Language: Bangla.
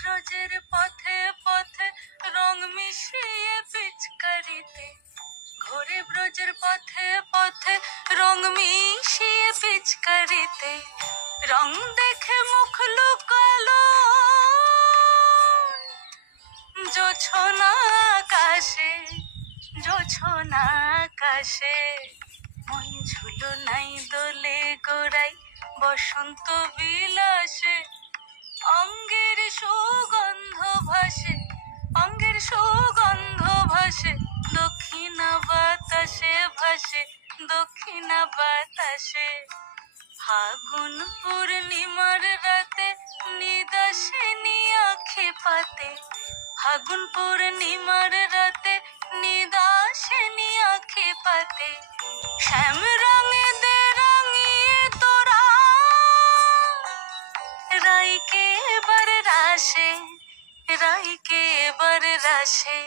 ব্রজের পথে পথে রং মিশিয়ে পিচকারিতে, ঘোরে ব্রজের পথে পথে রং মিশিয়ে পিচকারিতে, রং দেখে মুখ লুকালো জোছনা আকাশে, জোছনা আকাশে। মন ঝুলো নাই দোলে গোড়াই বসন্ত বিলাসে, অঙ্গের সুগন্ধ ভাসে, অঙ্গের সুগন্ধ ভাসে, দক্ষিণা বাতাসে ভাসে, দক্ষিণা বাতাসে। ফাগুন পূর্ণিমার রাতে নিদাসিনী আঁখে পাতে, ফাগুন পূর্ণিমার রাতে নিদাসিনী আঁখে পাতে, শ্যাম রঙে দে রাঙিয়ে তোরা রাইকে এবার রাশে, রাইকে এবার রাশে।